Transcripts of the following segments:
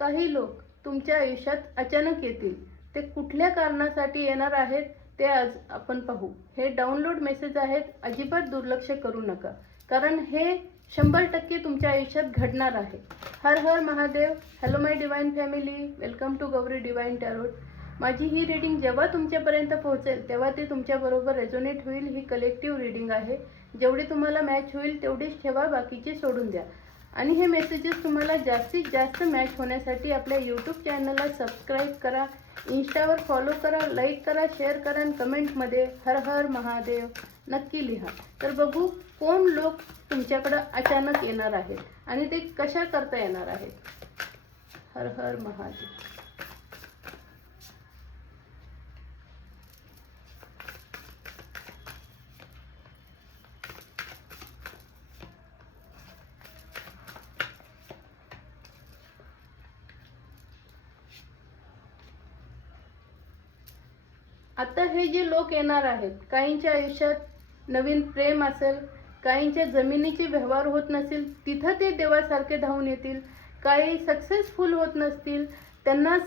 काही लोक तुमच्या आयुष्यात अचानक येतील। ते कुठल्या कारणासाठी येणार आहेत ते आज आपण पाहू। हे डाउनलोड मेसेज आहेत, अजिबात दुर्लक्ष करू नका, कारण हे 100% तुमच्या आयुष्यात घडणार आहे। हर हर Mahadev. Hello my divine family, welcome to Gauri divine tarot. माझी ही रीडिंग जेव्हा तुमच्यापर्यंत पोहोचेल तेव्हा ते तुमच्याबरोबर रेझोनेट होईल। ही कलेक्टिव्ह रीडिंग आहे, जेवढी तुम्हाला मॅच होईल तेवढीच ठेवा, बाकीचे सोडून द्या। आणि हे मेसेजेस तुम्हाला जास्तीत जास्त मॅच होण्यासाठी आपल्या यूट्यूब चॅनलला सबस्क्राईब करा, इंस्टावर फॉलो करा, लाईक करा, शेअर करा आणि कमेंटमध्ये हर हर महादेव नक्की लिहा। तर बघू कोण लोक तुमच्याकडे अचानक येणार आहेत आणि ते कशा करता येणार आहेत। हर हर महादेव। आता हे जे लोक येणार आहेत, काहींच्या आयुष्यात नवीन प्रेम असेल, काहींच्या जमिनीचे व्यवहार होत नसेल, तिथं ते देवासारखे धावून येतील। काही सक्सेसफुल होत नसतील, त्यांना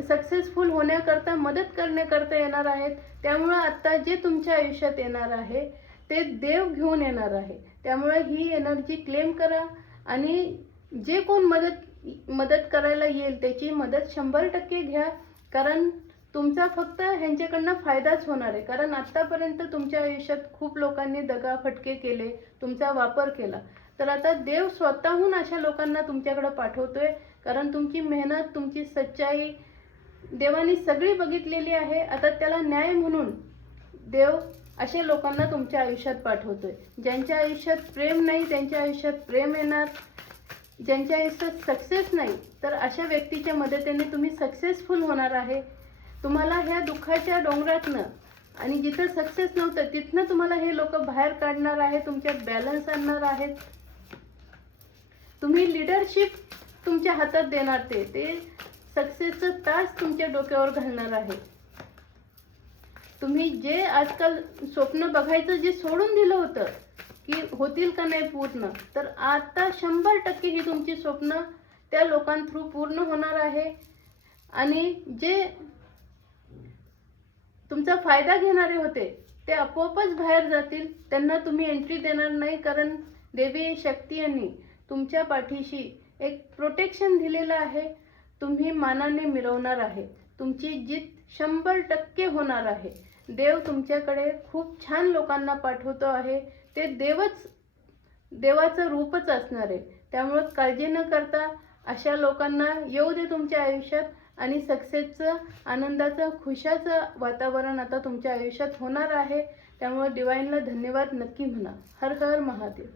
सक्सेसफुल होण्याकरता मदत करण्याकरता येणार आहेत। त्यामुळे आता जे तुमच्या आयुष्यात येणार आहे ते देव घेऊन येणार आहे। त्यामुळे ही एनर्जी क्लेम करा आणि जे कोण मदत करायला येईल त्याची मदत 100% घ्या, कारण तुमचा फक्त ह्यांच्याकडनं फायदाच होणार आहे। कारण आतापर्यंत तुमच्या आयुष्यात खूप लोकांनी दगाफटके केले, तुमचा वापर केला, तर आता देव स्वतःहून अशा लोकांना तुमच्याकडे पाठवतोय। कारण तुमची मेहनत, तुमची सच्चाई देवानी सगळी बघितलेली आहे। आता त्याला न्याय म्हणून देव अशा लोकांना तुमच्या आयुष्यात पाठवतोय। ज्यांच्या आयुष्यात प्रेम नाही त्यांच्या आयुष्यात प्रेम येणार, ज्यांच्या आयुष्यात सक्सेस नाही तर अशा व्यक्तीच्या मदतीने तुम्ही सक्सेसफुल होणार आहे। तुम्हाला ह्या दुःखाच्या डोंगरातनं आणि जिथं सक्सेस नव्हतं तिथनं तुम्हाला हे लोक बाहेर काढणार आहे, तुमच्यात बॅलन्स आणणार आहेत। तुम्ही लीडरशिप तुमच्या हातात देणार, ते सक्सेसचं ताज तुमच्या डोक्यावर घालणार आहे। तुम्ही जे आजकाल स्वप्न बघायचं जे सोडून दिलं होतं की होतील का नाही पूर्ण, तर आता 100% ही तुमची स्वप्न त्या लोकांथ्रू पूर्ण होणार आहे। आणि जे तुमचा फायदा घेणारे होते ते आपोआपच बाहेर जातील, त्यांना तुम्ही एंट्री देणार नाही, कारण देवी शक्ती यांनी तुमच्या पाठीशी एक प्रोटेक्शन दिलेलं आहे। तुम्ही मानाने मिरवणार आहे, तुमची जीत 100% होणार आहे। देव तुमच्याकडे खूप छान लोकांना पाठवतो आहे, ते देवाचं रूपच असणार आहे। त्यामुळे काळजी न करता अशा लोकांना येऊ दे तुमच्या आयुष्यात आणि सक्सेसचं, आनंदाचं, खुशाचं वातावरण आता तुमच्या आयुष्यात होणार आहे। त्यामुळे डिवाइनला धन्यवाद नक्की म्हणा। हर हर महादेव।